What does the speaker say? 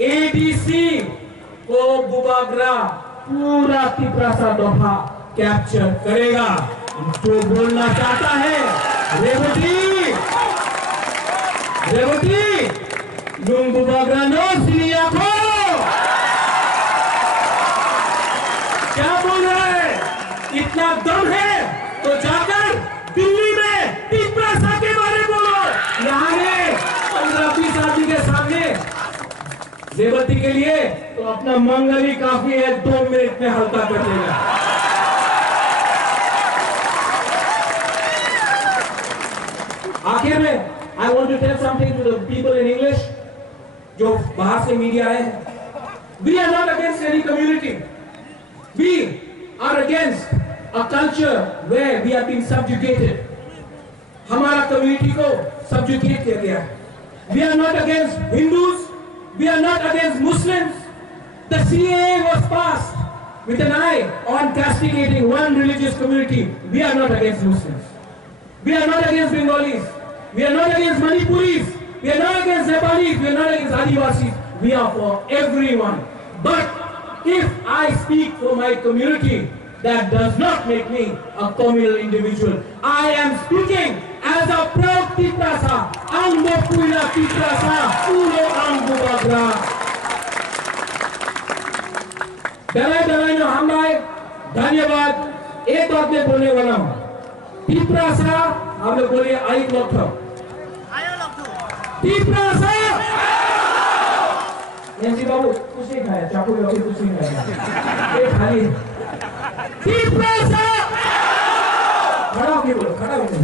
ADC को बुबागरा पूरा तिपरासा दफा कैप्चर करेगा। जो बोलना चाहता है रेवती लुंग बुबागरा नो सिनिया को क्या बोल रहे हैं? इतना दम है तो जाकर दिल्ली में तिपरासा के बारे बोलो। यहाँ 15-20 आदमी के सामने रेवती के लिए तो अपना मंगल ही काफी है, 2 मिनट में हल्का कर देगा। आखिर में I want to tell something to the people in English जो बाहर से मीडिया आए हैं। We are not against any community. We are against a culture where we are being subjugated. हमारा कम्युनिटी को subjugate किया गया है। We are not against Hindus. We are not against Muslims. The CAA was passed with an eye on castigating one religious community. We are not against Muslims. We are not against Bengalis. We are not against Manipuris. We are not against Nepalis. We are not against Adivasis. We are for everyone. But if I speak for my community, that does not make me a communal individual. I am speaking as a proud Tiprasa. Ang Mopuila Tiprasa. Ulo ang Bubagra. दलाई नो हम भाई धन्यवाद। एक बात मैं बोलने वाला हूँ, तिपरासा हम लोग बोलिए आई लोग था तिपरासा नैन्सी बाबू कुछ नहीं खाया, चाकू लगे कुछ नहीं खाया, ये खाली तिपरासा खड़ा होके बोलो, खड़ा होके